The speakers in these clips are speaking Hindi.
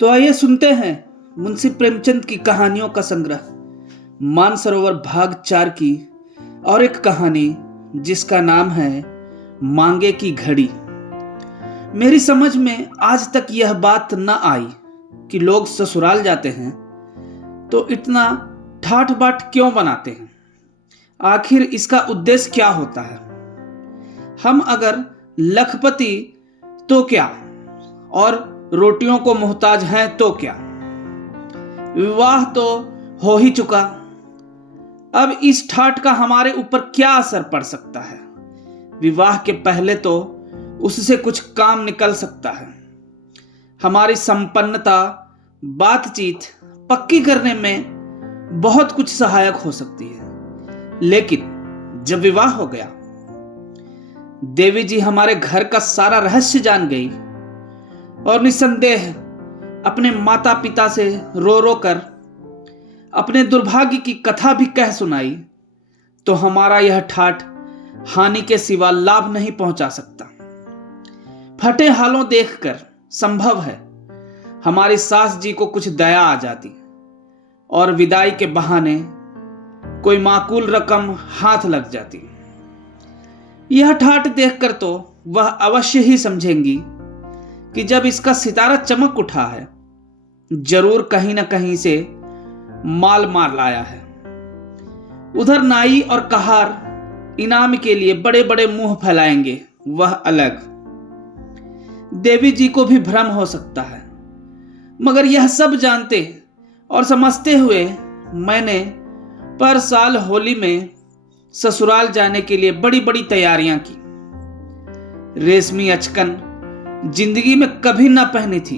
तो आइए सुनते हैं मुंशी प्रेमचंद की कहानियों का संग्रह मानसरोवर भाग 4 की और एक कहानी जिसका नाम है मांगे की घड़ी। मेरी समझ में आज तक यह बात न आई कि लोग ससुराल जाते हैं तो इतना ठाठ बाट क्यों बनाते हैं। आखिर इसका उद्देश्य क्या होता है। हम अगर लखपति तो क्या और रोटियों को मोहताज हैं तो क्या। विवाह तो हो ही चुका, अब इस ठाठ का हमारे ऊपर क्या असर पड़ सकता है। विवाह के पहले तो उससे कुछ काम निकल सकता है, हमारी संपन्नता बातचीत पक्की करने में बहुत कुछ सहायक हो सकती है। लेकिन जब विवाह हो गया, देवी जी हमारे घर का सारा रहस्य जान गई और निसंदेह अपने माता पिता से रो रो कर अपने दुर्भाग्य की कथा भी कह सुनाई, तो हमारा यह ठाठ हानि के सिवा लाभ नहीं पहुंचा सकता। फटे हालों देखकर संभव है हमारी सास जी को कुछ दया आ जाती और विदाई के बहाने कोई माकूल रकम हाथ लग जाती। यह ठाठ देखकर तो वह अवश्य ही समझेंगी कि जब इसका सितारा चमक उठा है, जरूर कहीं न कहीं से माल मार लाया है। उधर नाई और कहार इनाम के लिए बड़े बड़े मुंह फैलाएंगे, वह अलग। देवी जी को भी भ्रम हो सकता है, मगर यह सब जानते और समझते हुए मैंने पर साल होली में ससुराल जाने के लिए बड़ी बड़ी तैयारियां की। रेशमी अचकन जिंदगी में कभी ना पहनी थी।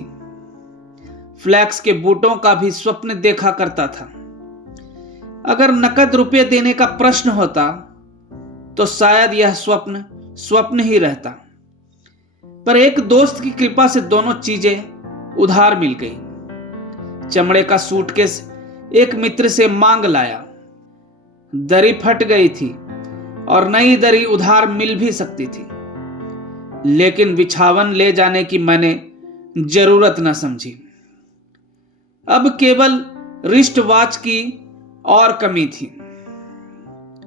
फ्लैक्स के बूटों का भी स्वप्न देखा करता था। अगर नकद रुपये देने का प्रश्न होता तो शायद यह स्वप्न स्वप्न ही रहता, पर एक दोस्त की कृपा से दोनों चीजें उधार मिल गई। चमड़े का सूटकेस एक मित्र से मांग लाया। दरी फट गई थी और नई दरी उधार मिल भी सकती थी, लेकिन बिछावन ले जाने की मैंने जरूरत न समझी। अब केवल रिस्ट वॉच की और कमी थी।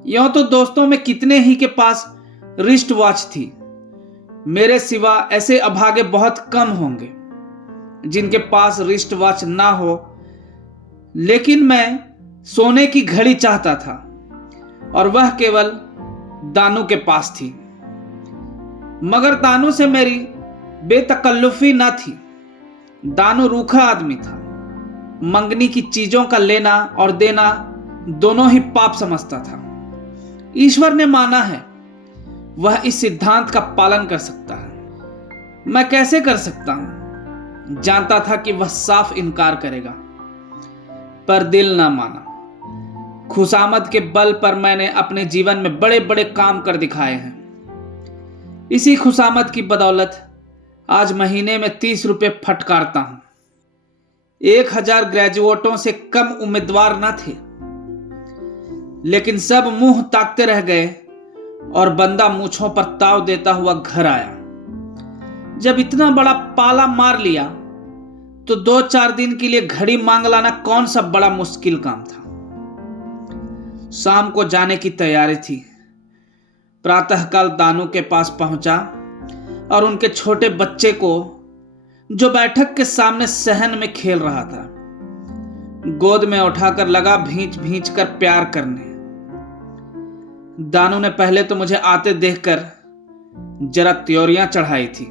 यूं तो दोस्तों में कितने ही के पास रिस्ट वॉच थी, मेरे सिवा ऐसे अभागे बहुत कम होंगे जिनके पास रिस्ट वॉच ना हो। लेकिन मैं सोने की घड़ी चाहता था और वह केवल दानू के पास थी। मगर दानू से मेरी बेतकल्लुफी न थी। दानू रूखा आदमी था। मंगनी की चीजों का लेना और देना दोनों ही पाप समझता था। ईश्वर ने माना है वह इस सिद्धांत का पालन कर सकता है, मैं कैसे कर सकता हूं। जानता था कि वह साफ इनकार करेगा, पर दिल ना माना। खुशामद के बल पर मैंने अपने जीवन में बड़े बड़े काम कर दिखाए हैं। इसी खुशामद की बदौलत आज महीने में 30 रुपए फटकारता हूं। 1000 ग्रेजुएटों से कम उम्मीदवार न थे, लेकिन सब मुंह ताकते रह गए और बंदा मूछों पर ताव देता हुआ घर आया। जब इतना बड़ा पाला मार लिया तो 2-4 दिन के लिए घड़ी मांग लाना कौन सा बड़ा मुश्किल काम था। शाम को जाने की तैयारी थी। प्रातःकाल दानू के पास पहुंचा और उनके छोटे बच्चे को, जो बैठक के सामने सहन में खेल रहा था, गोद में उठाकर लगा भींच भींच कर प्यार करने। दानू ने पहले तो मुझे आते देखकर जरा त्योरियां चढ़ाई थी,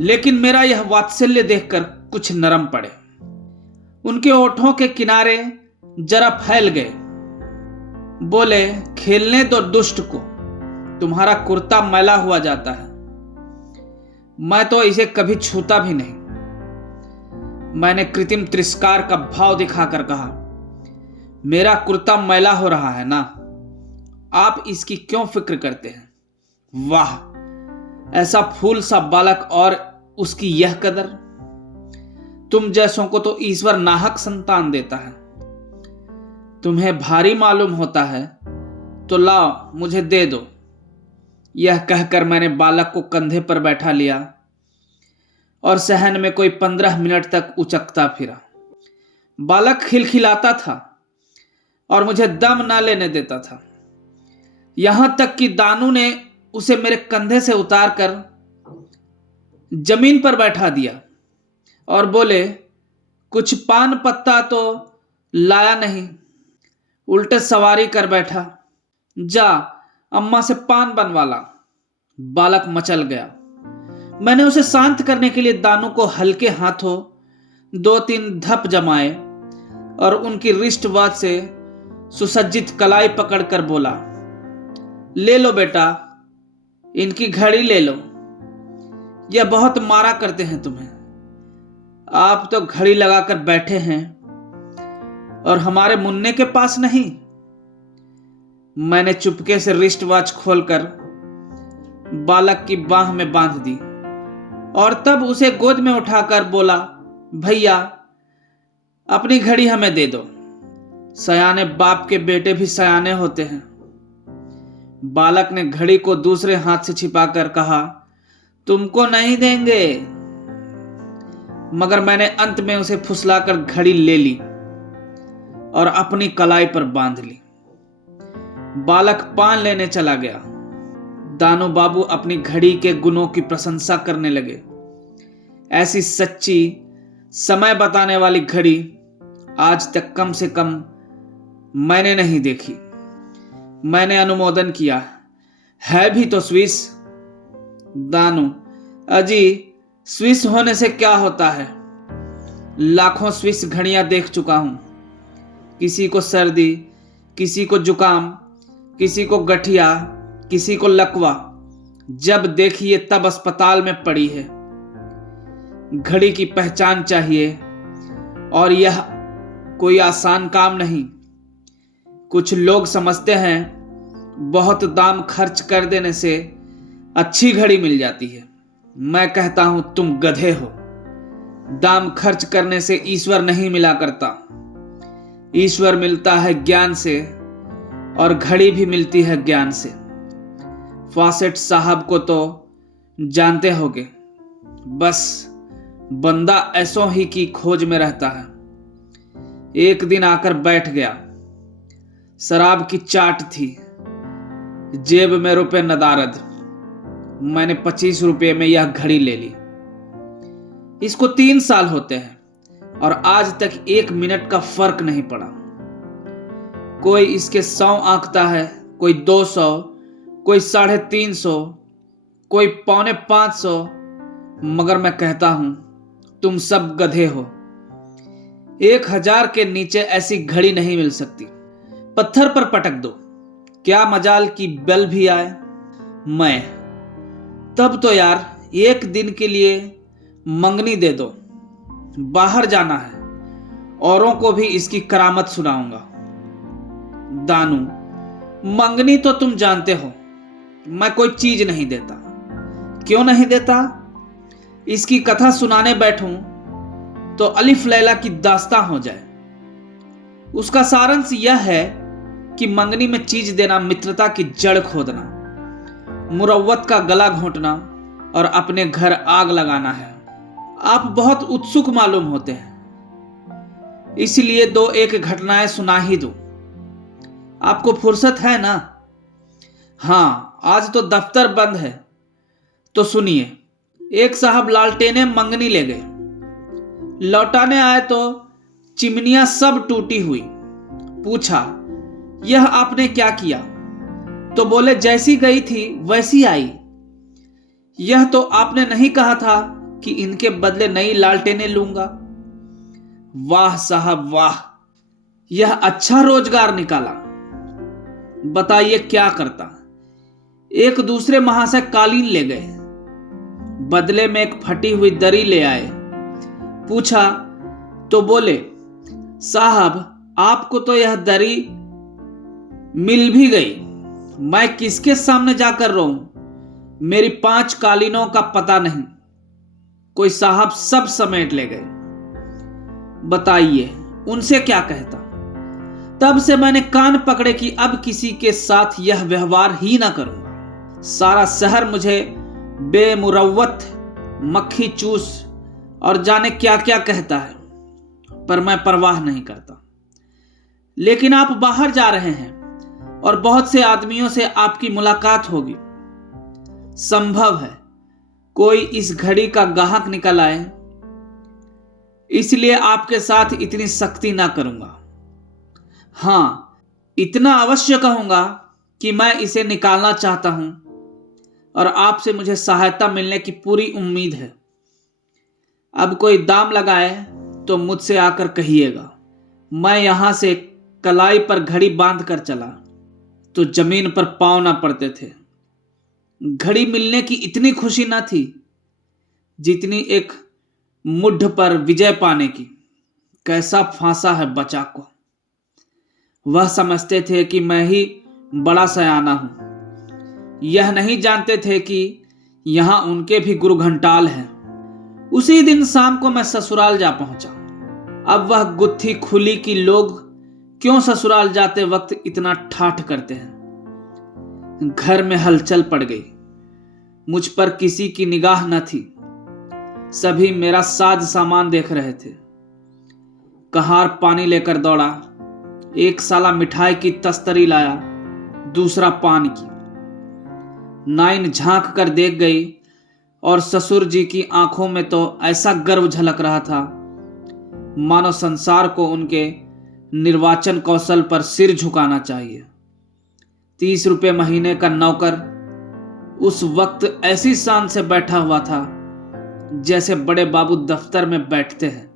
लेकिन मेरा यह वात्सल्य देखकर कुछ नरम पड़े। उनके ओठों के किनारे जरा फैल गए। बोले, खेलने दो दुष्ट को, तुम्हारा कुर्ता मैला हुआ जाता है। मैं तो इसे कभी छूता भी नहीं। मैंने कृत्रिम तिरस्कार का भाव दिखाकर कहा, मेरा कुर्ता मैला हो रहा है ना, आप इसकी क्यों फिक्र करते हैं। वाह, ऐसा फूल सा बालक और उसकी यह कदर। तुम जैसों को तो ईश्वर नाहक संतान देता है। तुम्हें भारी मालूम होता है तो लाओ मुझे दे दो। यह कहकर मैंने बालक को कंधे पर बैठा लिया और सहन में कोई 15 मिनट तक उचकता फिरा। बालक खिलखिलाता था और मुझे दम ना लेने देता था। यहां तक कि दानू ने उसे मेरे कंधे से उतारकर जमीन पर बैठा दिया और बोले, कुछ पान पत्ता तो लाया नहीं, उल्टे सवारी कर बैठा, जा अम्मा से पान बनवा ला। बालक मचल गया। मैंने उसे शांत करने के लिए दानू को हल्के हाथों 2-3 धप जमाए और उनकी रिस्ट वॉच से सुसज्जित कलाई पकड़कर बोला, ले लो बेटा, इनकी घड़ी ले लो, यह बहुत मारा करते हैं तुम्हें। आप तो घड़ी लगाकर बैठे हैं और हमारे मुन्ने के पास नहीं। मैंने चुपके से रिस्ट वॉच खोलकर बालक की बाह में बांध दी और तब उसे गोद में उठाकर बोला, भैया अपनी घड़ी हमें दे दो। सयाने बाप के बेटे भी सयाने होते हैं। बालक ने घड़ी को दूसरे हाथ से छिपाकर कहा, तुमको नहीं देंगे। मगर मैंने अंत में उसे फुसलाकर घड़ी ले ली और अपनी कलाई पर बांध ली। बालक पान लेने चला गया। दानू बाबू अपनी घड़ी के गुणों की प्रशंसा करने लगे। ऐसी सच्ची समय बताने वाली घड़ी आज तक कम से कम मैंने नहीं देखी। मैंने अनुमोदन किया, है भी तो स्विस। दानू, अजी स्विस होने से क्या होता है? लाखों स्विस घड़ियां देख चुका हूं। किसी को सर्दी, किसी को जुकाम, किसी को गठिया, किसी को लकवा। जब देखिए तब अस्पताल में पड़ी है। घड़ी की पहचान चाहिए और यह कोई आसान काम नहीं। कुछ लोग समझते हैं बहुत दाम खर्च कर देने से अच्छी घड़ी मिल जाती है। मैं कहता हूं तुम गधे हो। दाम खर्च करने से ईश्वर नहीं मिला करता। ईश्वर मिलता है ज्ञान से और घड़ी भी मिलती है ज्ञान से। फॉसेट साहब को तो जानते होगे। बस बंदा ऐसों ही की खोज में रहता है। एक दिन आकर बैठ गया। शराब की चाट थी, जेब में रुपए नदारद। मैंने 25 रुपये में यह घड़ी ले ली। इसको 3 साल होते हैं और आज तक 1 मिनट का फर्क नहीं पड़ा। कोई इसके 100 आंकता है, कोई 200, कोई 350, कोई 450। मगर मैं कहता हूं तुम सब गधे हो। 1000 के नीचे ऐसी घड़ी नहीं मिल सकती। पत्थर पर पटक दो, क्या मजाल की बल भी आए। मैं तब तो यार 1 दिन के लिए मंगनी दे दो। बाहर जाना है, औरों को भी इसकी करामत सुनाऊंगा। दानू, मंगनी तो तुम जानते हो मैं कोई चीज नहीं देता। क्यों नहीं देता? इसकी कथा सुनाने बैठूं तो अलिफ लैला की दास्तां हो जाए। उसका सारांश यह है कि मंगनी में चीज देना मित्रता की जड़ खोदना, मुरव्वत का गला घोंटना और अपने घर आग लगाना है। आप बहुत उत्सुक मालूम होते हैं, इसलिए 2-1 घटनाएं सुना ही दो। आपको फुर्सत है ना? हाँ, आज तो दफ्तर बंद है। तो सुनिए। एक साहब लालटेने मंगनी ले गए। लौटाने आए तो चिमनियां सब टूटी हुई। पूछा, यह आपने क्या किया? तो बोले, जैसी गई थी वैसी आई। यह तो आपने नहीं कहा था कि इनके बदले नई लालटेनें लूंगा। वाह साहब वाह, यह अच्छा रोजगार निकाला। बताइए क्या करता। एक दूसरे महाशय कालीन ले गए, बदले में एक फटी हुई दरी ले आए। पूछा तो बोले, साहब आपको तो यह दरी मिल भी गई। मैं किसके सामने जाकर रोऊं? मेरी 5 कालीनों का पता नहीं। कोई साहब सब समेट ले गए। बताइए उनसे क्या कहता। तब से मैंने कान पकड़े कि अब किसी के साथ यह व्यवहार ही ना करूंगा। सारा शहर मुझे बेमुरव्वत, मक्खी चूस, और जाने क्या क्या कहता है, पर मैं परवाह नहीं करता। लेकिन आप बाहर जा रहे हैं और बहुत से आदमियों से आपकी मुलाकात होगी। संभव है कोई इस घड़ी का ग्राहक निकल आए, इसलिए आपके साथ इतनी सख्ती ना करूंगा। हां, इतना अवश्य कहूंगा कि मैं इसे निकालना चाहता हूं और आपसे मुझे सहायता मिलने की पूरी उम्मीद है। अब कोई दाम लगाए तो मुझसे आकर कहिएगा। मैं यहां से कलाई पर घड़ी बांध कर चला तो जमीन पर पांव ना पड़ते थे। घड़ी मिलने की इतनी खुशी न थी जितनी एक मुड्ढ पर विजय पाने की। कैसा फांसा है बचा को। वह समझते थे कि मैं ही बड़ा सयाना हूं। यह नहीं जानते थे कि यहां उनके भी गुरु घंटाल हैं। उसी दिन शाम को मैं ससुराल जा पहुंचा। अब वह गुत्थी खुली कि लोग क्यों ससुराल जाते वक्त इतना ठाठ करते हैं। घर में हलचल पड़ गई। मुझ पर किसी की निगाह न थी। सभी मेरा साज सामान देख रहे थे। कहार पानी लेकर दौड़ा। एक साला मिठाई की तस्तरी लाया, दूसरा पान की। नाइन झांक कर देख गई और ससुर जी की आंखों में तो ऐसा गर्व झलक रहा था मानो संसार को उनके निर्वाचन कौशल पर सिर झुकाना चाहिए। 30 रुपये महीने का नौकर उस वक्त ऐसी शान से बैठा हुआ था जैसे बड़े बाबू दफ्तर में बैठते हैं।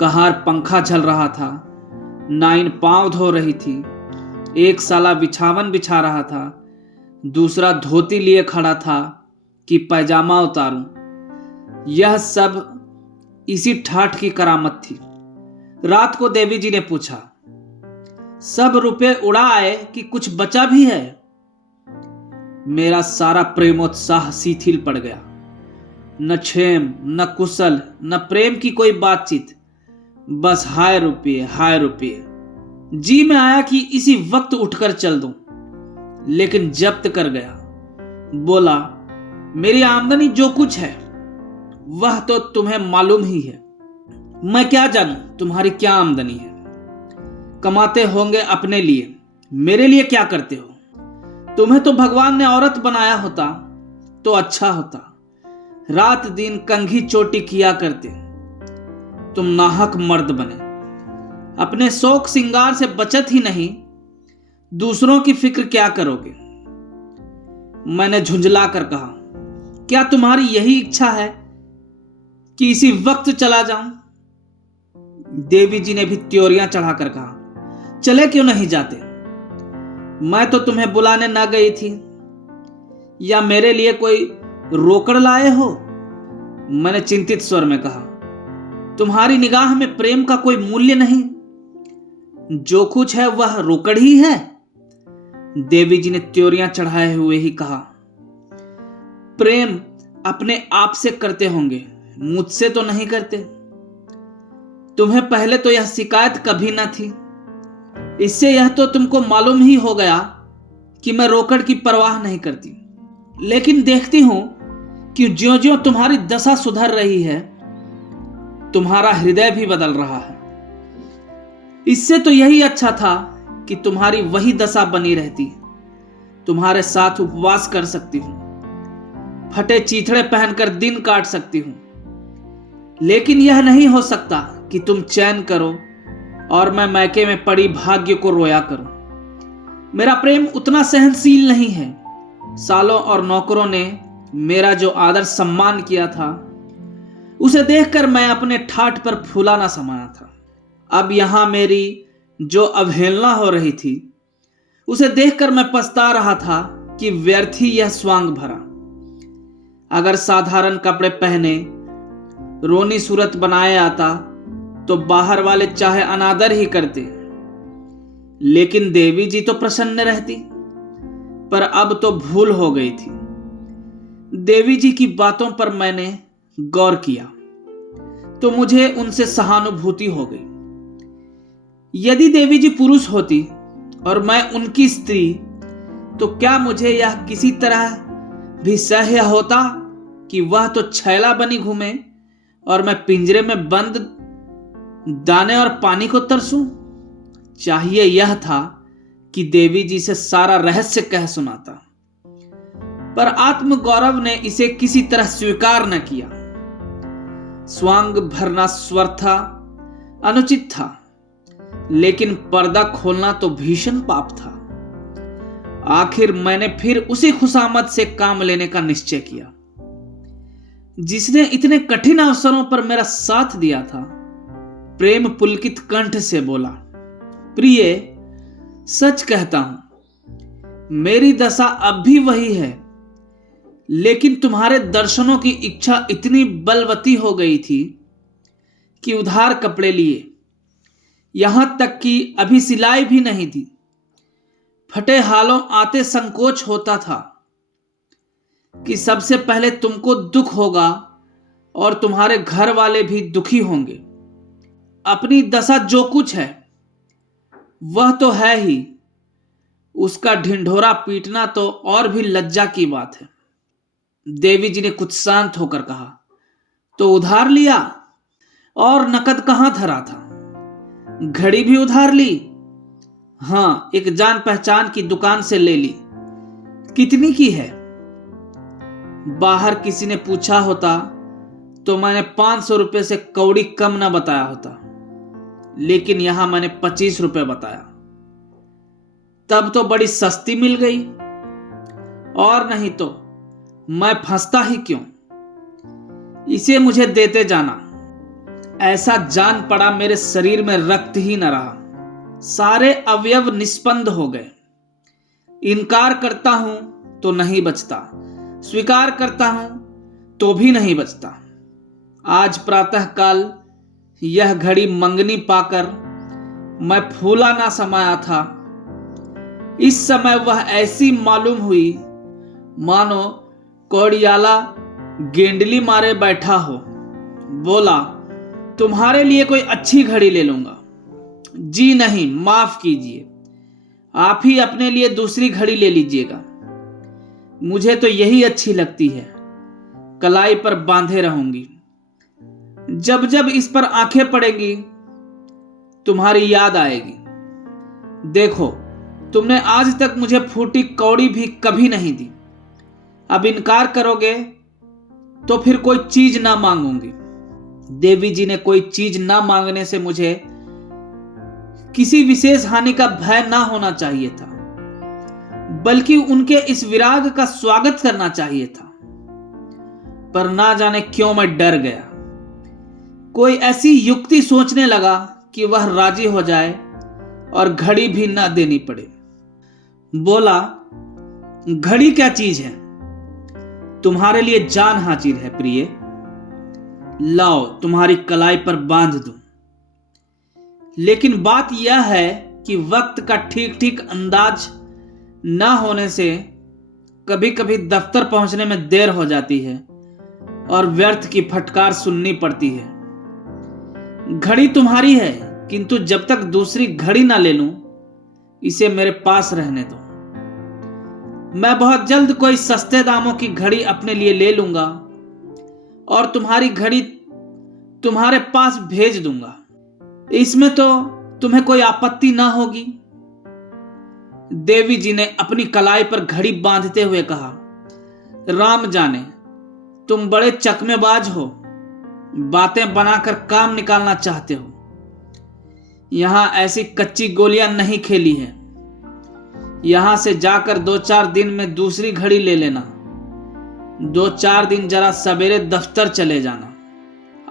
कहार पंखा झल रहा था, नाइन पांव धो रही थी, एक साला बिछावन बिछा रहा था, दूसरा धोती लिए खड़ा था कि पैजामा उतारूं। यह सब इसी ठाठ की करामत थी। रात को देवी जी ने पूछा, सब रुपए उड़ा आए कि कुछ बचा भी है? मेरा सारा प्रेमोत्साह शिथिल पड़ गया। न क्षेम, न कुशल, न प्रेम की कोई बातचीत। बस हाय रुपये, हाय रुपये। जी में आया कि इसी वक्त उठकर चल दूं, लेकिन जब्त कर गया। बोला, मेरी आमदनी जो कुछ है वह तो तुम्हें मालूम ही है। मैं क्या जानूं तुम्हारी क्या आमदनी है। कमाते होंगे अपने लिए, मेरे लिए क्या करते हो? तुम्हें तो भगवान ने औरत बनाया होता तो अच्छा होता। रात दिन कंघी चोटी किया करते, तुम नाहक मर्द बने। अपने शौक सिंगार से बचत ही नहीं, दूसरों की फिक्र क्या करोगे? मैंने झुंझला कर कहा, क्या तुम्हारी यही इच्छा है कि इसी वक्त चला जाऊं? देवी जी ने भी त्योरियां चढ़ाकर कहा, चले क्यों नहीं जाते? मैं तो तुम्हें बुलाने ना गई थी, या मेरे लिए कोई रोकड़ लाए हो? मैंने चिंतित स्वर में कहा, तुम्हारी निगाह में प्रेम का कोई मूल्य नहीं, जो कुछ है वह रोकड़ ही है। देवी जी ने त्योरियां चढ़ाए हुए ही कहा, प्रेम अपने आप से करते होंगे, मुझसे तो नहीं करते। तुम्हें पहले तो यह शिकायत कभी ना थी, इससे यह तो तुमको मालूम ही हो गया कि मैं रोकड़ की परवाह नहीं करती। लेकिन देखती हूं कि ज्यों-ज्यों तुम्हारी दशा सुधर रही है, तुम्हारा हृदय भी बदल रहा है। इससे तो यही अच्छा था कि तुम्हारी वही दशा बनी रहती। तुम्हारे साथ उपवास कर सकती हूं, फटे चीथड़े पहनकर दिन काट सकती हूं, लेकिन यह नहीं हो सकता कि तुम चैन करो और मैं मैके में पड़ी भाग्य को रोया करूं। मेरा प्रेम उतना सहनशील नहीं है। सालों और नौकरों ने मेरा जो आदर सम्मान किया था, उसे देखकर मैं अपने ठाठ पर फूला ना समाया था। अब यहां मेरी जो अवहेलना हो रही थी, उसे देखकर मैं पछता रहा था कि व्यर्थ ही यह स्वांग भरा। अगर साधारण कपड़े पहने, रोनी सूरत बनाए आता तो बाहर वाले चाहे अनादर ही करते, लेकिन देवी जी तो प्रसन्न रहती। पर अब तो भूल हो गई थी। देवी जी की बातों पर मैंने गौर किया तो मुझे उनसे सहानुभूति हो गई। यदि देवी जी पुरुष होती और मैं उनकी स्त्री, तो क्या मुझे यह किसी तरह भी सह्य होता कि वह तो छैला बनी घूमे और मैं पिंजरे में बंद दाने और पानी को तरसूं? चाहिए यह था कि देवी जी से सारा रहस्य कह सुनाता, पर आत्मगौरव ने इसे किसी तरह स्वीकार न किया। स्वांग भरना स्वर था, अनुचित था, लेकिन पर्दा खोलना तो भीषण पाप था। आखिर मैंने फिर उसी खुशामद से काम लेने का निश्चय किया जिसने इतने कठिन अवसरों पर मेरा साथ दिया था। प्रेम पुलकित कंठ से बोला, प्रिय, सच कहता हूं, मेरी दशा अब भी वही है, लेकिन तुम्हारे दर्शनों की इच्छा इतनी बलवती हो गई थी कि उधार कपड़े लिए, यहां तक कि अभी सिलाई भी नहीं थी। फटे हालों आते संकोच होता था कि सबसे पहले तुमको दुख होगा और तुम्हारे घर वाले भी दुखी होंगे। अपनी दशा जो कुछ है वह तो है ही, उसका ढिंढोरा पीटना तो और भी लज्जा की बात है। देवी जी ने कुछ शांत होकर कहा, तो उधार लिया? और नकद कहां धरा था? घड़ी भी उधार ली? हां, एक जान पहचान की दुकान से ले ली। कितनी की है? बाहर किसी ने पूछा होता तो मैंने 500 रुपए से कौड़ी कम ना बताया होता, लेकिन यहां मैंने 25 रुपए बताया। तब तो बड़ी सस्ती मिल गई, और नहीं तो मैं फंसता ही क्यों? इसे मुझे देते जाना। ऐसा जान पड़ा मेरे शरीर में रक्त ही न रहा, सारे अवयव निस्पंद हो गए। इनकार करता हूं तो नहीं बचता, स्वीकार करता हूं तो भी नहीं बचता। आज प्रातःकाल यह घड़ी मंगनी पाकर मैं फूला ना समाया था। इस समय वह ऐसी मालूम हुई मानो कौड़ियाला गेंडली मारे बैठा हो। बोला, तुम्हारे लिए कोई अच्छी घड़ी ले लूंगा। जी नहीं, माफ कीजिए, आप ही अपने लिए दूसरी घड़ी ले लीजिएगा। मुझे तो यही अच्छी लगती है, कलाई पर बांधे रहूंगी। जब जब इस पर आंखें पड़ेंगी तुम्हारी याद आएगी। देखो, तुमने आज तक मुझे फूटी कौड़ी भी कभी नहीं दी। अब इनकार करोगे तो फिर कोई चीज ना मांगूंगी। देवी जी ने कोई चीज ना मांगने से मुझे किसी विशेष हानि का भय ना होना चाहिए था, बल्कि उनके इस विराग का स्वागत करना चाहिए था। पर ना जाने क्यों मैं डर गया। कोई ऐसी युक्ति सोचने लगा कि वह राजी हो जाए और घड़ी भी ना देनी पड़े। बोला, घड़ी क्या चीज है? तुम्हारे लिए जान हाजिर है प्रिय। लाओ, तुम्हारी कलाई पर बांध दूं। लेकिन बात यह है कि वक्त का ठीक ठीक अंदाज ना होने से कभी कभी दफ्तर पहुंचने में देर हो जाती है और व्यर्थ की फटकार सुननी पड़ती है। घड़ी तुम्हारी है, किंतु जब तक दूसरी घड़ी ना ले लूं, इसे मेरे पास रहने दो। मैं बहुत जल्द कोई सस्ते दामों की घड़ी अपने लिए ले लूंगा और तुम्हारी घड़ी तुम्हारे पास भेज दूंगा। इसमें तो तुम्हें कोई आपत्ति ना होगी। देवी जी ने अपनी कलाई पर घड़ी बांधते हुए कहा, राम जाने, तुम बड़े चकमेबाज हो, बातें बनाकर काम निकालना चाहते हो। यहां ऐसी कच्ची गोलियां नहीं खेली है। यहां से जाकर 2-4 दिन में दूसरी घड़ी ले लेना। 2-4 दिन जरा सवेरे दफ्तर चले जाना।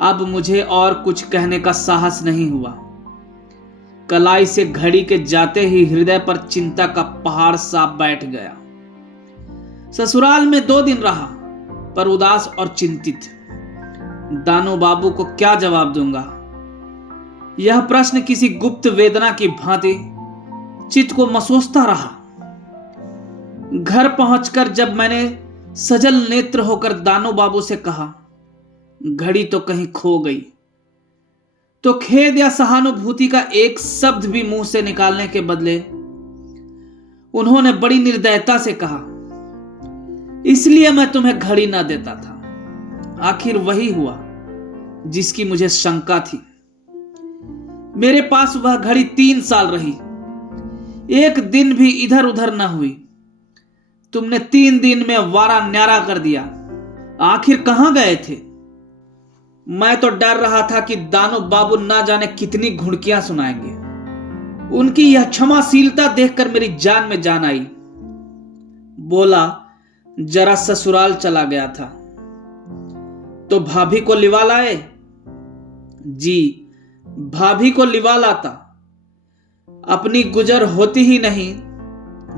अब मुझे और कुछ कहने का साहस नहीं हुआ। कलाई से घड़ी के जाते ही हृदय पर चिंता का पहाड़ सा बैठ गया। ससुराल में 2 दिन रहा, पर उदास और चिंतित। दानू बाबू को क्या जवाब दूंगा? यह प्रश्न किसी गुप्त वेदना की भांति चित्त को मसोसता रहा। घर पहुंचकर जब मैंने सजल नेत्र होकर दानू बाबू से कहा, घड़ी तो कहीं खो गई, तो खेद या सहानुभूति का एक शब्द भी मुंह से निकालने के बदले उन्होंने बड़ी निर्दयता से कहा, इसलिए मैं तुम्हें घड़ी ना देता था। आखिर वही हुआ जिसकी मुझे शंका थी। मेरे पास वह घड़ी 3 साल रही, एक दिन भी इधर उधर न हुई। तुमने 3 दिन में वारा न्यारा कर दिया। आखिर कहां गए थे? मैं तो डर रहा था कि दानू बाबू ना जाने कितनी घुड़कियां सुनाएंगे। उनकी यह क्षमाशीलता देखकर मेरी जान में जान आई। बोला, जरा ससुराल चला गया था। तो भाभी को लिवा लाए? जी, भाभी को लिवा लाता। अपनी गुजर होती ही नहीं,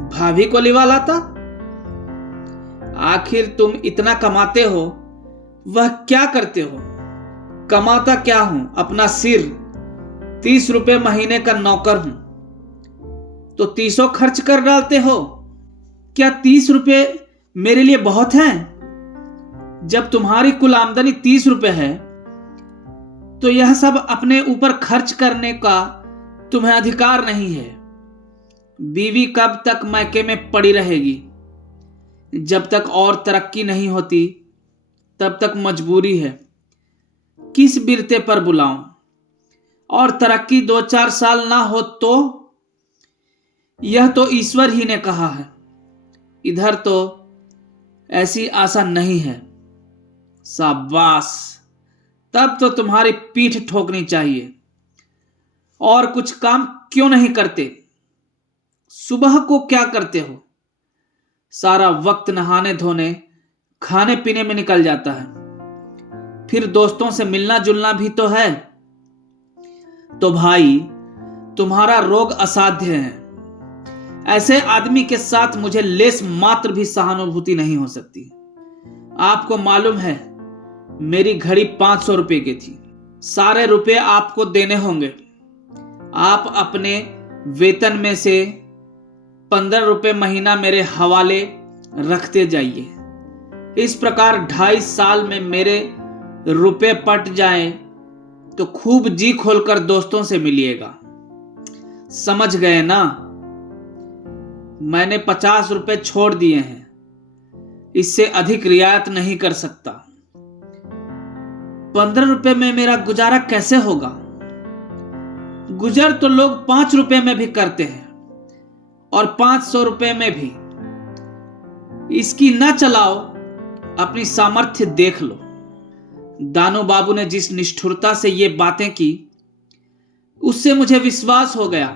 भाभी को लिवा लाता। आखिर तुम इतना कमाते हो, वह क्या करते हो? कमाता क्या हूं? अपना सिर। 30 रुपए महीने का नौकर हूं, तो 30 खर्च कर डालते हो। क्या 30 रुपए मेरे लिए बहुत हैं? जब तुम्हारी कुल आमदनी 30 रुपए है, तो यह सब अपने ऊपर खर्च करने का तुम्हें अधिकार नहीं है। बीवी कब तक मैके में पड़ी रहेगी? जब तक और तरक्की नहीं होती, तब तक मजबूरी है। किस बिरते पर बुलाऊं? और तरक्की 2-4 साल ना हो तो? यह तो ईश्वर ही ने कहा है। इधर तो ऐसी आशा नहीं है। शाबाश, तब तो तुम्हारी पीठ ठोकनी चाहिए। और कुछ काम क्यों नहीं करते? सुबह को क्या करते हो? सारा वक्त नहाने धोने, खाने पीने में निकल जाता है। फिर दोस्तों से मिलना जुलना भी तो है। तो भाई, तुम्हारा रोग असाध्य है। ऐसे आदमी के साथ मुझे लेस मात्र भी सहानुभूति नहीं हो सकती। आपको मालूम है, मेरी घड़ी 500 रुपए की थी। सारे रुपए आपको देने होंगे। आप अपने वेतन में से 15 रुपए महीना मेरे हवाले रखते जाइए। इस प्रकार 2.5 साल में मेरे रुपए पट जाएं तो खूब जी खोलकर दोस्तों से मिलिएगा। समझ गए ना? मैंने 50 रुपए छोड़ दिए हैं, इससे अधिक रियायत नहीं कर सकता। 15 रुपए में मेरा गुजारा कैसे होगा? गुजर तो लोग 5 रुपए में भी करते हैं, और 500 रुपए में भी। इसकी ना चलाओ, अपनी सामर्थ्य देख लो। दानू बाबू ने जिस निष्ठुरता से ये बातें की, उससे मुझे विश्वास हो गया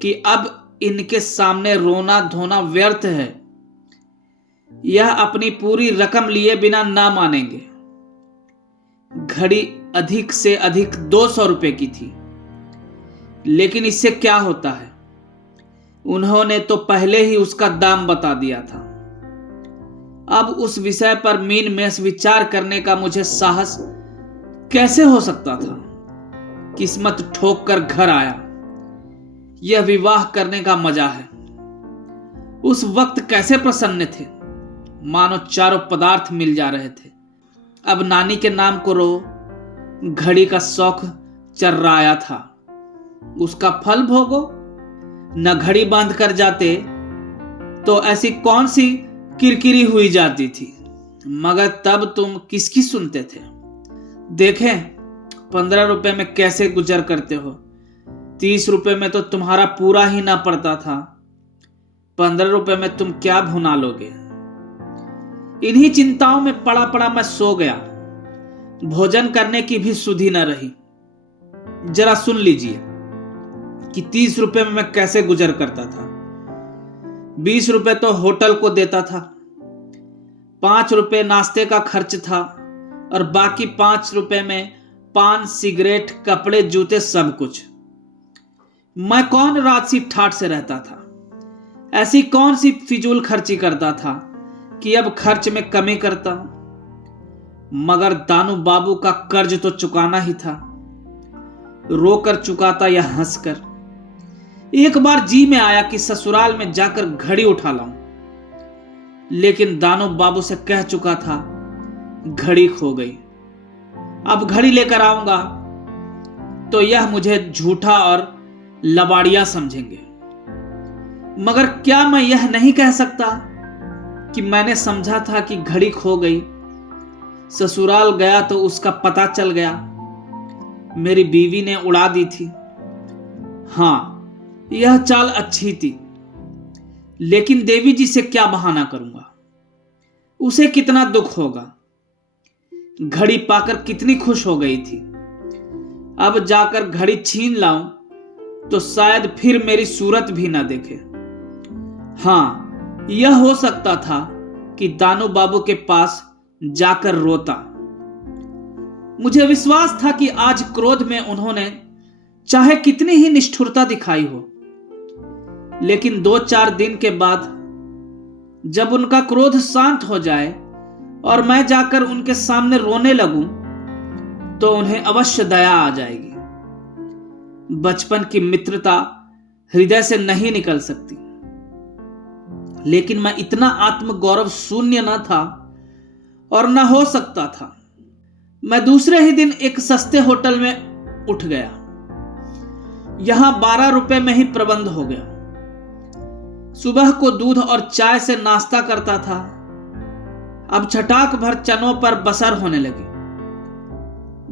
कि अब इनके सामने रोना धोना व्यर्थ है। यह अपनी पूरी रकम लिए बिना ना मानेंगे। घड़ी अधिक से अधिक 200 रुपए की थी, लेकिन इससे क्या होता है? उन्होंने तो पहले ही उसका दाम बता दिया था। अब उस विषय पर मीन मेष विचार करने का मुझे साहस कैसे हो सकता था? किस्मत ठोक कर घर आया। यह विवाह करने का मजा है। उस वक्त कैसे प्रसन्न थे, मानो चारों पदार्थ मिल जा रहे थे। अब नानी के नाम को रो, घड़ी का शौक चर्राया था, उसका फल भोगो। न घड़ी बांध कर जाते तो ऐसी कौन सी किरकिरी हुई जाती थी, मगर तब तुम किसकी सुनते थे? देखें, 15 रुपए में कैसे गुजर करते हो। 30 रुपए में तो तुम्हारा पूरा ही ना पड़ता था। 15 रुपए में तुम क्या भुना लोगे? इन्हीं चिंताओं में पड़ा पड़ा मैं सो गया। भोजन करने की भी सुधि न रही। जरा सुन लीजिए कि 30 रुपए में मैं कैसे गुजर करता था। 20 रुपए तो होटल को देता था, 5 रुपए नाश्ते का खर्च था, और बाकी 5 रुपए में पान, सिगरेट, कपड़े, जूते, सब कुछ। मैं कौन रात ठाठ से रहता था? ऐसी कौन सी फिजूल खर्ची करता था कि अब खर्च में कमी करता हूं? मगर दानू बाबू का कर्ज तो चुकाना ही था। रोकर चुकाता या हंसकर। एक बार जी में आया कि ससुराल में जाकर घड़ी उठा लाऊं, लेकिन दानू बाबू से कह चुका था, घड़ी खो गई। अब घड़ी लेकर आऊंगा तो यह मुझे झूठा और लबाड़िया समझेंगे। मगर क्या मैं यह नहीं कह सकता कि मैंने समझा था कि घड़ी खो गई? ससुराल गया तो उसका पता चल गया। मेरी बीवी ने उड़ा दी थी। हाँ, यह चाल अच्छी थी, लेकिन देवी जी से क्या बहाना करूंगा? उसे कितना दुख होगा। घड़ी पाकर कितनी खुश हो गई थी। अब जाकर घड़ी छीन लाऊं तो शायद फिर मेरी सूरत भी ना देखे। हाँ, यह हो सकता था कि दानू बाबू के पास जाकर रोता। मुझे विश्वास था कि आज क्रोध में उन्होंने चाहे कितनी ही निष्ठुरता दिखाई हो, लेकिन 2-4 दिन के बाद जब उनका क्रोध शांत हो जाए और मैं जाकर उनके सामने रोने लगूं, तो उन्हें अवश्य दया आ जाएगी। बचपन की मित्रता हृदय से नहीं निकल सकती, लेकिन मैं इतना आत्मगौरव शून्य न था और न हो सकता था। मैं दूसरे ही दिन एक सस्ते होटल में उठ गया। यहां 12 रुपए में ही प्रबंध हो गया। सुबह को दूध और चाय से नाश्ता करता था, अब छटाक भर चनों पर बसर होने लगी।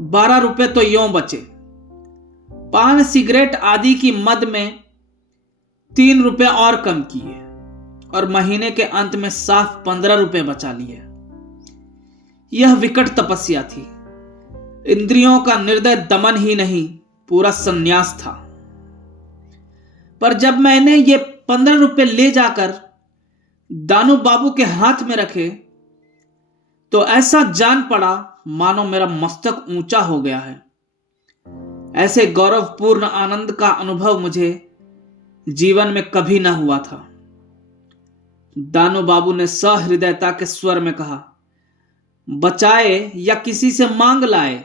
12 रुपए तो यों बचे। पान, सिगरेट आदि की मद में 3 रुपए और कम किए और महीने के अंत में साफ 15 रुपए बचा लिए। यह विकट तपस्या थी। इंद्रियों का निर्दय दमन ही नहीं, पूरा संन्यास था। पर जब मैंने ये 15 रुपए ले जाकर दानू बाबू के हाथ में रखे, तो ऐसा जान पड़ा मानो मेरा मस्तक ऊंचा हो गया है। ऐसे गौरवपूर्ण आनंद का अनुभव मुझे जीवन में कभी ना हुआ था। दानू बाबू ने सहृदयता के स्वर में कहा, बचाए या किसी से मांग लाए?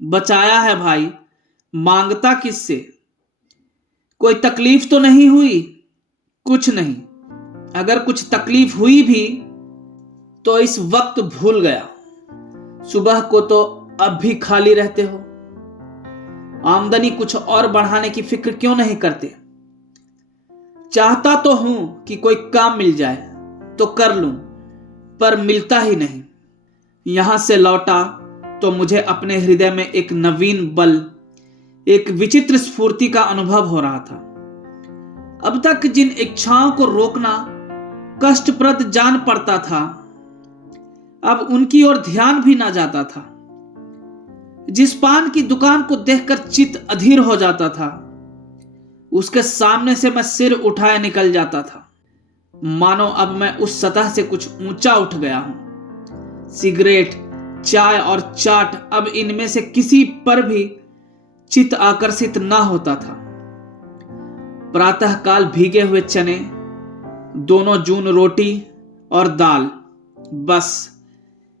बचाया है भाई, मांगता किससे? कोई तकलीफ तो नहीं हुई? कुछ नहीं। अगर कुछ तकलीफ हुई भी तो इस वक्त भूल गया। सुबह को तो अब भी खाली रहते हो। आमदनी कुछ और बढ़ाने की फिक्र क्यों नहीं करते? चाहता तो हूं कि कोई काम मिल जाए तो कर लूं, पर मिलता ही नहीं। यहां से लौटा तो मुझे अपने हृदय में एक नवीन बल, एक विचित्र स्फूर्ति का अनुभव हो रहा था। अब तक जिन इच्छाओं को रोकना कष्टप्रद जान पड़ता था, अब उनकी ओर ध्यान भी ना जाता था। जिस पान की दुकान को देखकर चित्त अधीर हो जाता था, उसके सामने से मैं सिर उठाए निकल जाता था, मानो अब मैं उस सतह से कुछ ऊंचा उठ गया हूं। सिगरेट, चाय और चाट, अब इनमें से किसी पर भी चित्त आकर्षित ना होता था। प्रातःकाल भीगे हुए चने, दोनों जून रोटी और दाल, बस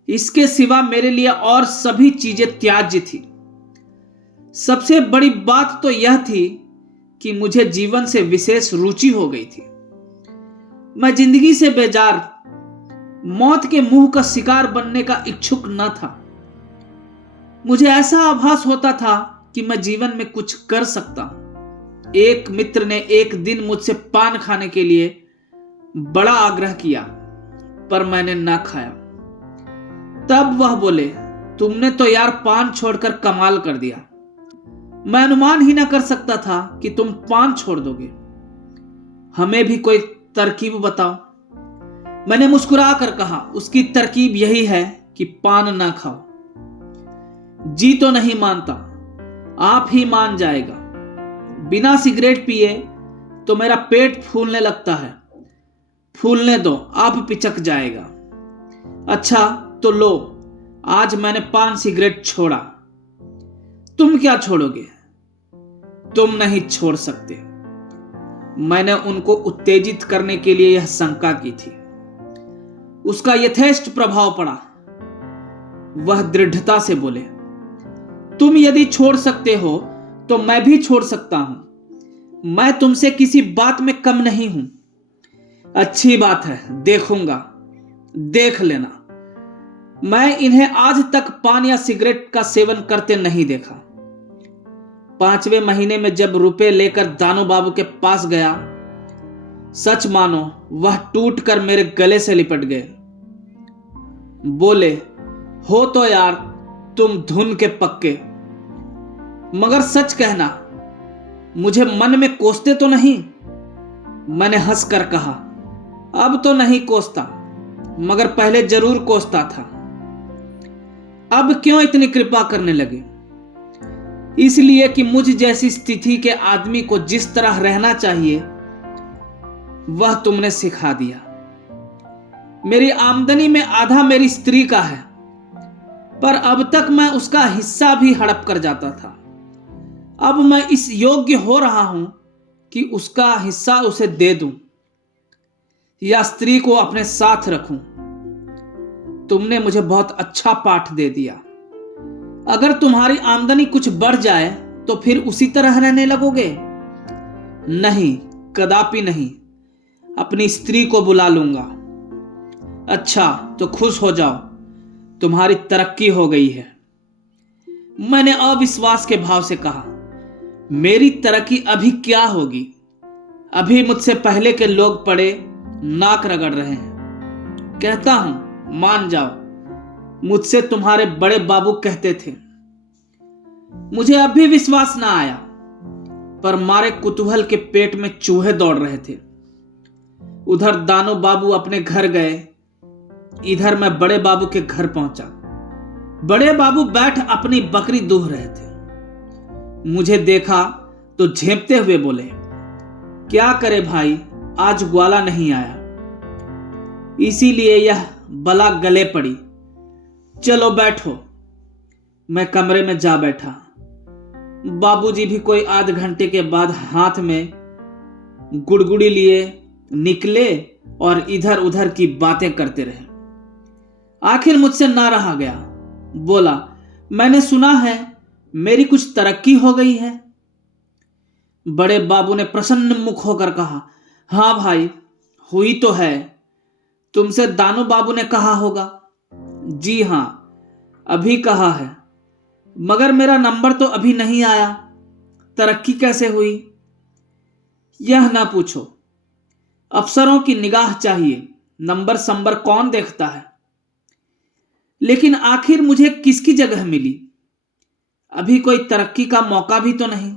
इसके सिवा मेरे लिए और सभी चीजें त्याज्य थी। सबसे बड़ी बात तो यह थी कि मुझे जीवन से विशेष रुचि हो गई थी। मैं जिंदगी से बेजार, मौत के मुंह का शिकार बनने का इच्छुक न था। मुझे ऐसा आभास होता था कि मैं जीवन में कुछ कर सकता हूं। एक मित्र ने एक दिन मुझसे पान खाने के लिए बड़ा आग्रह किया, पर मैंने ना खाया। तब वह बोले, तुमने तो यार पान छोड़कर कमाल कर दिया। मैं अनुमान ही ना कर सकता था कि तुम पान छोड़ दोगे। हमें भी कोई तरकीब बताओ। मैंने मुस्कुरा कर कहा, उसकी तरकीब यही है कि पान ना खाओ। जी तो नहीं मानता, आप ही मान जाएगा। बिना सिगरेट पिए तो मेरा पेट फूलने लगता है। फूलने दो, आप पिचक जाएगा। अच्छा तो लो, आज मैंने पान सिगरेट छोड़ा। तुम क्या छोड़ोगे? तुम नहीं छोड़ सकते। मैंने उनको उत्तेजित करने के लिए यह शंका की थी। उसका यथेष्ट प्रभाव पड़ा। वह दृढ़ता से बोले, तुम यदि छोड़ सकते हो तो मैं भी छोड़ सकता हूं। मैं तुमसे किसी बात में कम नहीं हूं। अच्छी बात है, देखूंगा, देख लेना। मैं इन्हें आज तक पान या सिगरेट का सेवन करते नहीं देखा। 5वें महीने में जब रुपए लेकर दानू बाबू के पास गया, सच मानो वह टूट कर मेरे गले से लिपट गए। बोले, हो तो यार तुम धुन के पक्के, मगर सच कहना, मुझे मन में कोसते तो नहीं? मैंने हंस कर कहा, अब तो नहीं कोसता, मगर पहले जरूर कोसता था। अब क्यों इतनी कृपा करने लगे? इसलिए कि मुझ जैसी स्थिति के आदमी को जिस तरह रहना चाहिए वह तुमने सिखा दिया। मेरी आमदनी में आधा मेरी स्त्री का है, पर अब तक मैं उसका हिस्सा भी हड़प कर जाता था। अब मैं इस योग्य हो रहा हूं कि उसका हिस्सा उसे दे दूं या स्त्री को अपने साथ रखूं। तुमने मुझे बहुत अच्छा पाठ दे दिया। अगर तुम्हारी आमदनी कुछ बढ़ जाए तो फिर उसी तरह रहने लगोगे? नहीं, कदापि नहीं। अपनी स्त्री को बुला लूंगा। अच्छा, तो खुश हो जाओ, तुम्हारी तरक्की हो गई है। मैंने अविश्वास के भाव से कहा, मेरी तरक्की अभी क्या होगी? अभी मुझसे पहले के लोग पड़े नाक रगड़ रहे हैं। कहता हूं, मान जाओ, मुझसे तुम्हारे बड़े बाबू कहते थे। मुझे अब भी विश्वास ना आया, पर मारे कुतूहल के पेट में चूहे दौड़ रहे थे। उधर दानो बाबू अपने घर गए, इधर मैं बड़े बाबू के घर पहुंचा। बड़े बाबू बैठ अपनी बकरी दूह रहे थे। मुझे देखा तो झेंपते हुए बोले, क्या करे भाई, आज ग्वाला नहीं आया, इसीलिए यह बला गले पड़ी। चलो बैठो। मैं कमरे में जा बैठा। बाबूजी भी कोई आध घंटे के बाद हाथ में गुड़गुड़ी लिए निकले और इधर उधर की बातें करते रहे। आखिर मुझसे ना रहा गया। बोला, मैंने सुना है मेरी कुछ तरक्की हो गई है। बड़े बाबू ने प्रसन्न मुख होकर कहा, हाँ भाई, हुई तो है। तुमसे दानू बाबू ने कहा होगा? जी हां, अभी कहा है, मगर मेरा नंबर तो अभी नहीं आया। तरक्की कैसे हुई? यह ना पूछो, अफसरों की निगाह चाहिए, नंबर संबर कौन देखता है। लेकिन आखिर मुझे किसकी जगह मिली? अभी कोई तरक्की का मौका भी तो नहीं।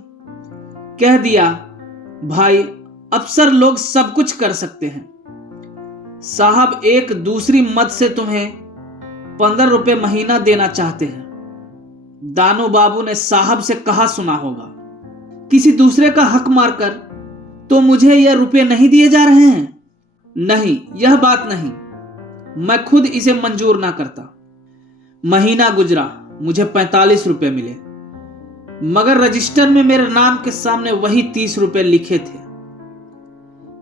कह दिया, भाई, अफसर लोग सब कुछ कर सकते हैं। साहब एक दूसरी मद से तुम्हें 15 रुपए महीना देना चाहते हैं। दानू बाबू ने साहब से कहा सुना होगा, किसी दूसरे का हक मारकर तो मुझे यह रुपए नहीं दिए जा रहे हैं। नहीं, यह बात नहीं, मैं खुद इसे मंजूर ना करता। महीना गुजरा, मुझे 45 रुपए मिले, मगर रजिस्टर में मेरे नाम के सामने वही 30 रुपए लिखे थे।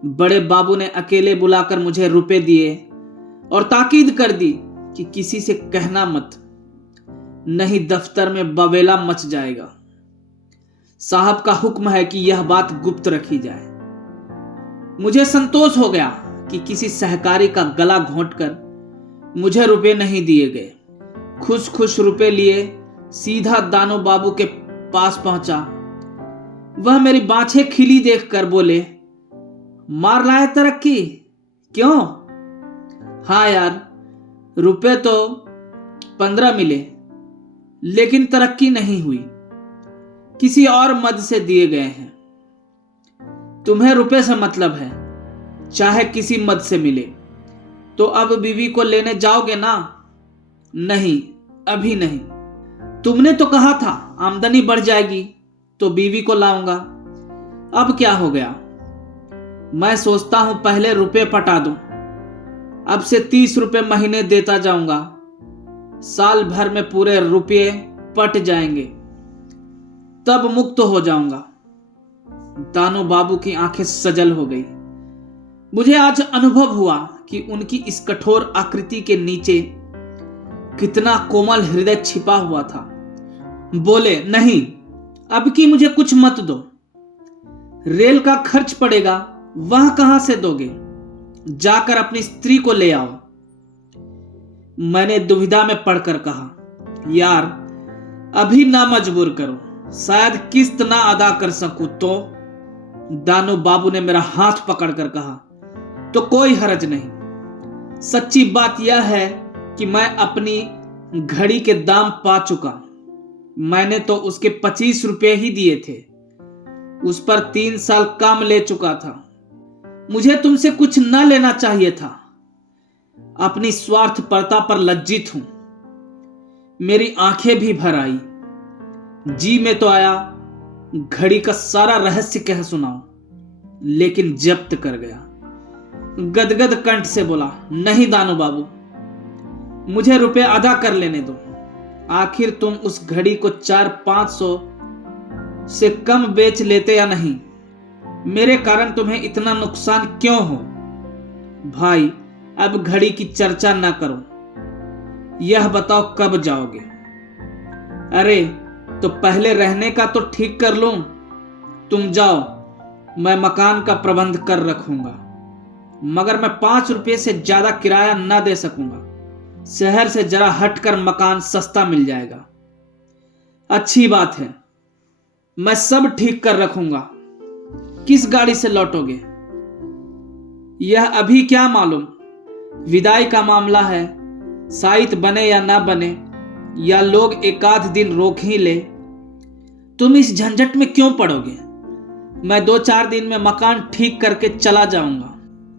बड़े बाबू ने अकेले बुलाकर मुझे रुपए दिए और ताकीद कर दी कि किसी से कहना मत, नहीं दफ्तर में बवेला मच जाएगा। साहब का हुक्म है कि यह बात गुप्त रखी जाए। मुझे संतोष हो गया कि किसी सहकारी का गला घोंटकर मुझे रुपए नहीं दिए गए। खुश खुश रुपए लिए सीधा दानो बाबू के पास पहुंचा। वह मेरी बाछे खिली देखकर बोले, मार लाए तरक्की? क्यों? हाँ यार, रुपए तो 15 मिले, लेकिन तरक्की नहीं हुई, किसी और मद से दिए गए हैं। तुम्हें रुपए से मतलब है, चाहे किसी मद से मिले। तो अब बीवी को लेने जाओगे ना? नहीं, अभी नहीं। तुमने तो कहा था आमदनी बढ़ जाएगी तो बीवी को लाऊंगा। अब क्या हो गया? मैं सोचता हूं पहले रुपए पटा दूं, अब से 30 रुपए महीने देता जाऊंगा। साल भर में पूरे रुपए पट जाएंगे, तब मुक्त हो जाऊंगा। दानो बाबू की आंखें सजल हो गई। मुझे आज अनुभव हुआ कि उनकी इस कठोर आकृति के नीचे कितना कोमल हृदय छिपा हुआ था। बोले, नहीं, अब की मुझे कुछ मत दो। रेल का खर्च पड़ेगा, वह कहां से दोगे? जाकर अपनी स्त्री को ले आओ। मैंने दुविधा में पड़कर कहा, यार, अभी ना मजबूर करो, शायद किस्त ना अदा कर सकूं तो। दानो बाबू ने मेरा हाथ पकड़कर कहा, तो कोई हर्ज नहीं। सच्ची बात यह है कि मैं अपनी घड़ी के दाम पा चुका। मैंने तो उसके 25 रुपए ही दिए थे। उस पर 3 साल काम ले चुका था। मुझे तुमसे कुछ न लेना चाहिए था। अपनी स्वार्थपरता पर लज्जित हूं। मेरी आंखें भी भर आई। जी में तो आया घड़ी का सारा रहस्य कह सुनाऊं, लेकिन जब्त कर गया। गदगद कंठ से बोला, नहीं दानू बाबू, मुझे रुपए अदा कर लेने दो। आखिर तुम उस घड़ी को 400-500 से कम बेच लेते या नहीं? मेरे कारण तुम्हें इतना नुकसान क्यों हो? भाई, अब घड़ी की चर्चा ना करो। यह बताओ कब जाओगे? अरे तो पहले रहने का तो ठीक कर लूं। तुम जाओ, मैं मकान का प्रबंध कर रखूंगा, मगर मैं 5 रुपये से ज्यादा किराया ना दे सकूंगा। शहर से जरा हटकर मकान सस्ता मिल जाएगा। अच्छी बात है, मैं सब ठीक कर रखूंगा। किस गाड़ी से लौटोगे? यह अभी क्या मालूम। विदाई का मामला है, साइत बने या ना बने, या लोग एक आध दिन रोक ही ले। तुम इस झंझट में क्यों पड़ोगे? मैं 2-4 दिन में मकान ठीक करके चला जाऊंगा।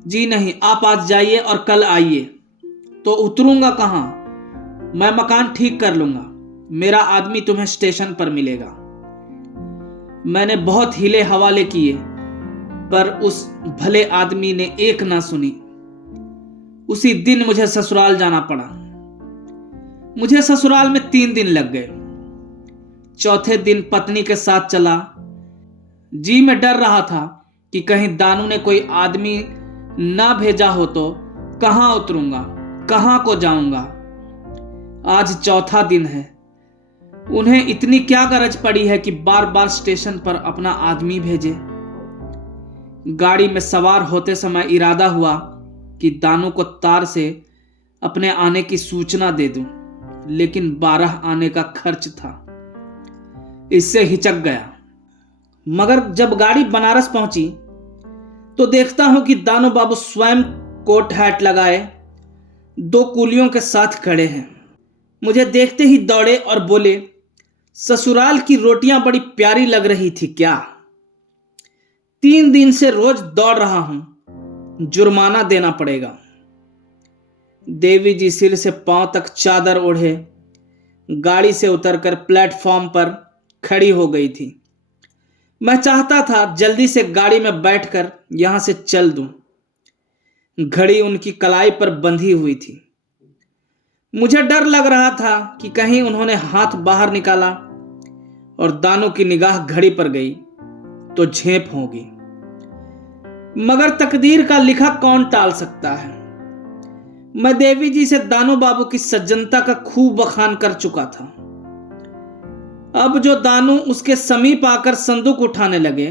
जी नहीं, आप आज जाइए और कल आइए। तो उतरूंगा कहां? मैं मकान ठीक कर लूंगा। मेरा आदमी तुम्हें स्टेशन पर मिलेगा। मैंने बहुत हीले हवाले किए, पर उस भले आदमी ने एक ना सुनी। उसी दिन मुझे ससुराल जाना पड़ा। मुझे ससुराल में 3 दिन लग गए। चौथे दिन पत्नी के साथ चला। जी मैं डर रहा था कि कहीं दानू ने कोई आदमी ना भेजा हो तो कहां उतरूंगा, कहां को जाऊंगा। आज चौथा दिन है। उन्हें इतनी क्या गरज पड़ी है कि बार बार स्टेशन पर अपना आदमी भेजे। गाड़ी में सवार होते समय इरादा हुआ कि दानू को तार से अपने आने की सूचना दे दूं, लेकिन 12 आने का खर्च था। इससे हिचक गया। मगर जब गाड़ी बनारस पहुंची तो देखता हूं कि दानू बाबू स्वयं कोट हैट लगाए 2 कुलियों के साथ खड़े हैं। मुझे देखते ही दौड़े और बोले, ससुराल की रोटियां बड़ी प्यारी लग रही थी क्या? 3 दिन से रोज दौड़ रहा हूं, जुर्माना देना पड़ेगा। देवी जी सिर से पांव तक चादर ओढ़े गाड़ी से उतरकर प्लेटफॉर्म पर खड़ी हो गई थी। मैं चाहता था जल्दी से गाड़ी में बैठकर यहां से चल दूं। घड़ी उनकी कलाई पर बंधी हुई थी। मुझे डर लग रहा था कि कहीं उन्होंने हाथ बाहर निकाला और दानू की निगाह घड़ी पर गई तो झेप होगी। मगर तकदीर का लिखा कौन टाल सकता है। मैं देवी जी से दानू बाबू की सज्जनता का खूब बखान कर चुका था। अब जो दानू उसके समीप आकर संदूक उठाने लगे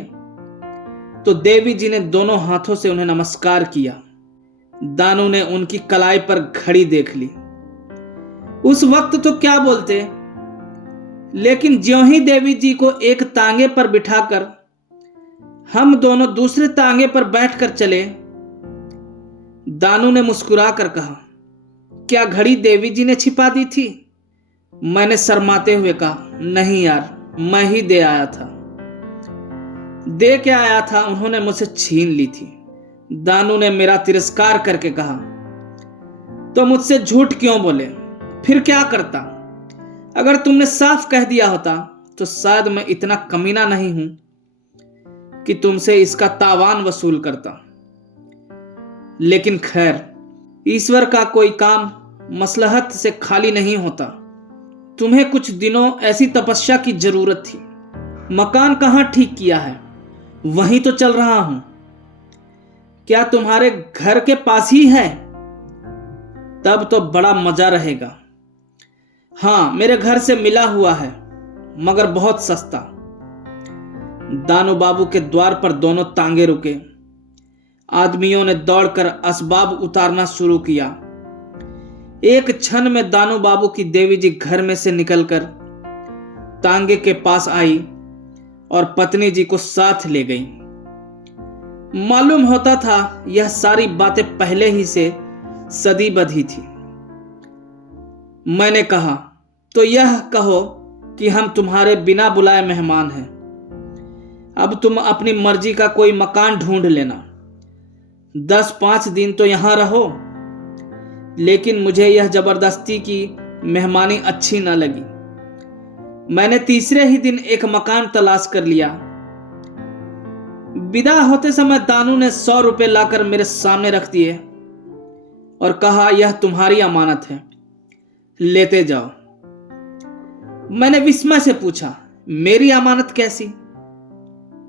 तो देवी जी ने दोनों हाथों से उन्हें नमस्कार किया। दानू ने उनकी कलाई पर घड़ी देख ली। उस वक्त तो क्या बोलते, लेकिन ज्यों ही देवी जी को एक तांगे पर बिठाकर हम दोनों दूसरे तांगे पर बैठकर चले, दानू ने मुस्कुरा कर कहा, क्या घड़ी देवी जी ने छिपा दी थी? मैंने शर्माते हुए कहा, नहीं यार, मैं ही दे आया था। दे के आया था, उन्होंने मुझसे छीन ली थी। दानू ने मेरा तिरस्कार करके कहा, तो मुझसे झूठ क्यों बोले? फिर क्या करता? अगर तुमने साफ कह दिया होता तो शायद मैं इतना कमीना नहीं हूं कि तुमसे इसका तावान वसूल करता। लेकिन खैर, ईश्वर का कोई काम मसलहत से खाली नहीं होता। तुम्हें कुछ दिनों ऐसी तपस्या की जरूरत थी। मकान कहां ठीक किया है? वहीं तो चल रहा हूं। क्या तुम्हारे घर के पास ही है? तब तो बड़ा मजा रहेगा। हां, मेरे घर से मिला हुआ है, मगर बहुत सस्ता। दानू बाबू के द्वार पर दोनों तांगे रुके। आदमियों ने दौड़कर असबाब उतारना शुरू किया। एक क्षण में दानू बाबू की देवी जी घर में से निकलकर तांगे के पास आई और पत्नी जी को साथ ले गई। मालूम होता था यह सारी बातें पहले ही से सदी बधी थी। मैंने कहा, तो यह कहो कि हम तुम्हारे बिना बुलाए मेहमान हैं। अब तुम अपनी मर्जी का कोई मकान ढूंढ लेना। 10-5 दिन तो यहां रहो। लेकिन मुझे यह जबरदस्ती की मेहमानी अच्छी न लगी। मैंने तीसरे ही दिन एक मकान तलाश कर लिया। विदा होते समय दानू ने 100 रुपये लाकर मेरे सामने रख दिए और कहा, यह तुम्हारी अमानत है, लेते जाओ। मैंने विस्मय से पूछा, मेरी अमानत कैसी?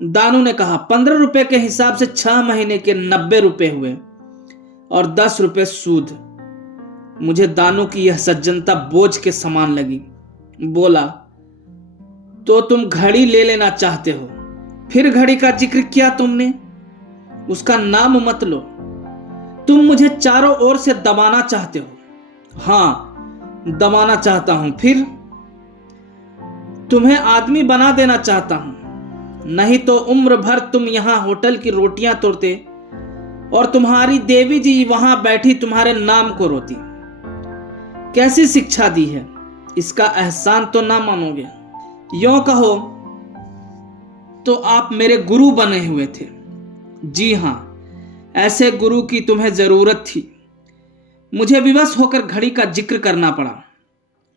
दानू ने कहा, 15 रुपए के हिसाब से 6 महीने के 90 रुपए हुए और 10 रुपए सूद। मुझे दानू की यह सज्जनता बोझ के समान लगी। बोला, तो तुम घड़ी ले लेना चाहते हो? फिर घड़ी का जिक्र किया तुमने? उसका नाम मत लो। तुम मुझे चारों ओर से दबाना चाहते हो। हां, दबाना चाहता हूं। फिर तुम्हें आदमी बना देना चाहता हूं। नहीं तो उम्र भर तुम यहां होटल की रोटियां तोड़ते और तुम्हारी देवी जी वहां बैठी तुम्हारे नाम को रोती। कैसी शिक्षा दी है, इसका एहसान तो ना मानोगे। यों कहो तो आप मेरे गुरु बने हुए थे। जी हां, ऐसे गुरु की तुम्हें जरूरत थी। मुझे विवश होकर घड़ी का जिक्र करना पड़ा।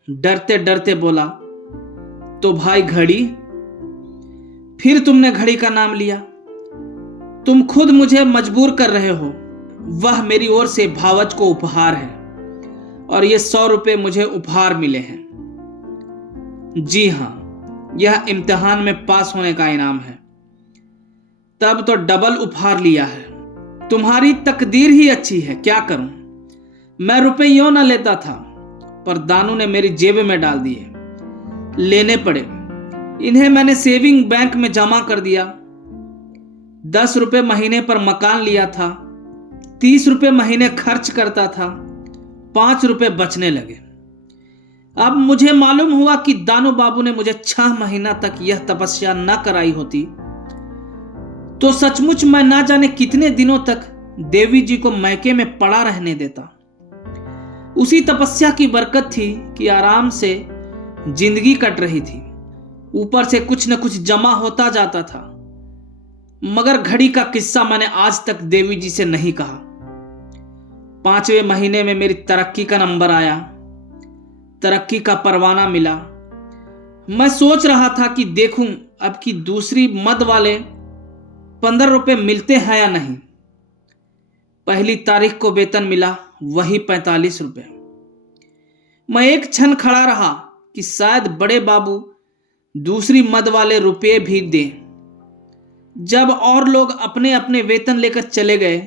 डरते डरते बोला, तो भाई घड़ी? फिर तुमने घड़ी का नाम लिया। तुम खुद मुझे मजबूर कर रहे हो। वह मेरी ओर से भावच को उपहार है और ये 100 रुपये मुझे उपहार मिले हैं। जी हां, यह इम्तिहान में पास होने का इनाम है। तब तो डबल उपहार लिया है। तुम्हारी तकदीर ही अच्छी है, क्या करूं। मैं रुपए यूं न लेता था, पर दानू ने मेरी जेब में डाल दिए। लेने पड़े। इन्हें मैंने सेविंग बैंक में जमा कर दिया। 10 रुपए महीने पर मकान लिया था। 30 रुपए महीने खर्च करता था। 5 रुपए बचने लगे। अब मुझे मालूम हुआ कि दानू बाबू ने मुझे 6 महीना तक यह तपस्या न कराई होती तो सचमुच मैं ना जाने कितने दिनों तक देवी जी को मैके में पड़ा रहने देता। उसी तपस्या की बरकत थी कि आराम से जिंदगी कट रही थी। ऊपर से कुछ न कुछ जमा होता जाता था। मगर घड़ी का किस्सा मैंने आज तक देवी जी से नहीं कहा। 5वें महीने में मेरी तरक्की का नंबर आया। तरक्की का परवाना मिला। मैं सोच रहा था कि देखूं अब की दूसरी मद वाले 15 रुपए मिलते हैं या नहीं। पहली तारीख को वेतन मिला, वही 45 रुपए। मैं एक क्षण खड़ा रहा कि शायद बड़े बाबू दूसरी मद वाले रुपए भी दें। जब और लोग अपने अपने वेतन लेकर चले गए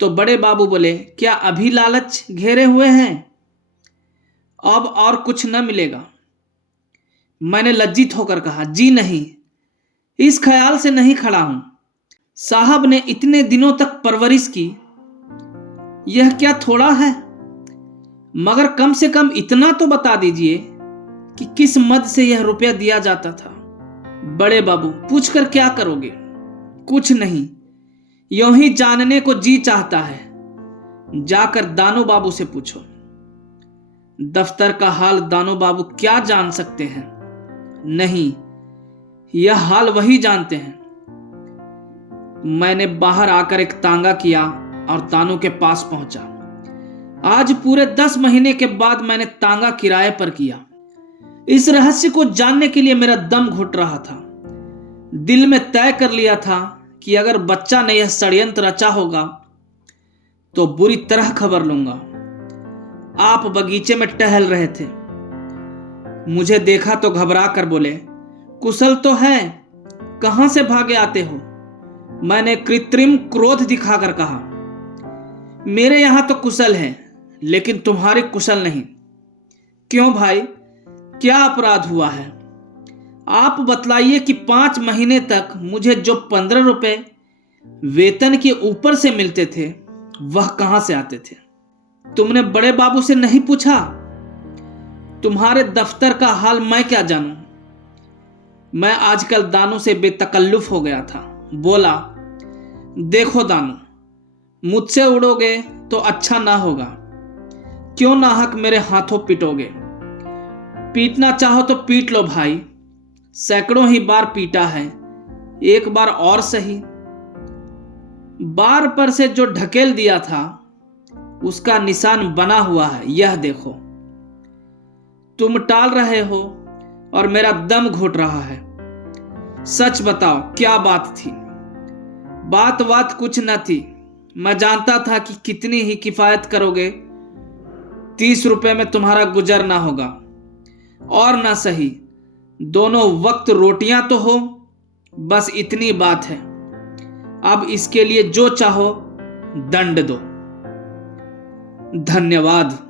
तो बड़े बाबू बोले, क्या अभी लालच घेरे हुए हैं? अब और कुछ न मिलेगा। मैंने लज्जित होकर कहा, जी नहीं, इस ख्याल से नहीं खड़ा हूं। साहब ने इतने दिनों तक परवरिश की, यह क्या थोड़ा है? मगर कम से कम इतना तो बता दीजिए कि किस मद से यह रुपया दिया जाता था। बड़े बाबू, पूछकर क्या करोगे? कुछ नहीं, यूं ही जानने को जी चाहता है। जाकर दानू बाबू से पूछो। दफ्तर का हाल दानू बाबू क्या जान सकते हैं? नहीं, यह हाल वही जानते हैं। मैंने बाहर आकर एक तांगा किया और दानू के पास पहुंचा। आज पूरे 10 महीने के बाद मैंने तांगा किराए पर किया। इस रहस्य को जानने के लिए मेरा दम घुट रहा था। दिल में तय कर लिया था कि अगर बच्चा ने यह षड्यंत्र रचा होगा तो बुरी तरह खबर लूंगा। आप बगीचे में टहल रहे थे। मुझे देखा तो घबरा कर बोले, कुशल तो है, कहां से भागे आते हो? मैंने कृत्रिम क्रोध दिखाकर कहा, मेरे यहां तो कुशल है, लेकिन तुम्हारे कुशल नहीं। क्यों भाई, क्या अपराध हुआ है? आप बतलाइए कि 5 महीने तक मुझे जो 15 रुपए वेतन के ऊपर से मिलते थे वह कहां से आते थे? तुमने बड़े बाबू से नहीं पूछा? तुम्हारे दफ्तर का हाल मैं क्या जानूं? मैं आजकल दानू से बेतकल्लुफ हो गया था। बोला, देखो दानू, मुझसे उड़ोगे तो अच्छा ना होगा। क्यों नाहक मेरे हाथों पिटोगे? पीटना चाहो तो पीट लो भाई, सैकड़ों ही बार पीटा है, एक बार और सही। बार पर से जो ढकेल दिया था उसका निशान बना हुआ है, यह देखो। तुम टाल रहे हो और मेरा दम घुट रहा है। सच बताओ क्या बात थी? बात कुछ न थी। मैं जानता था कि कितनी ही किफायत करोगे, 30 रुपए में तुम्हारा गुजर ना होगा। और ना सही, दोनों वक्त रोटियां तो हो, बस इतनी बात है। अब इसके लिए जो चाहो दंड दो। धन्यवाद।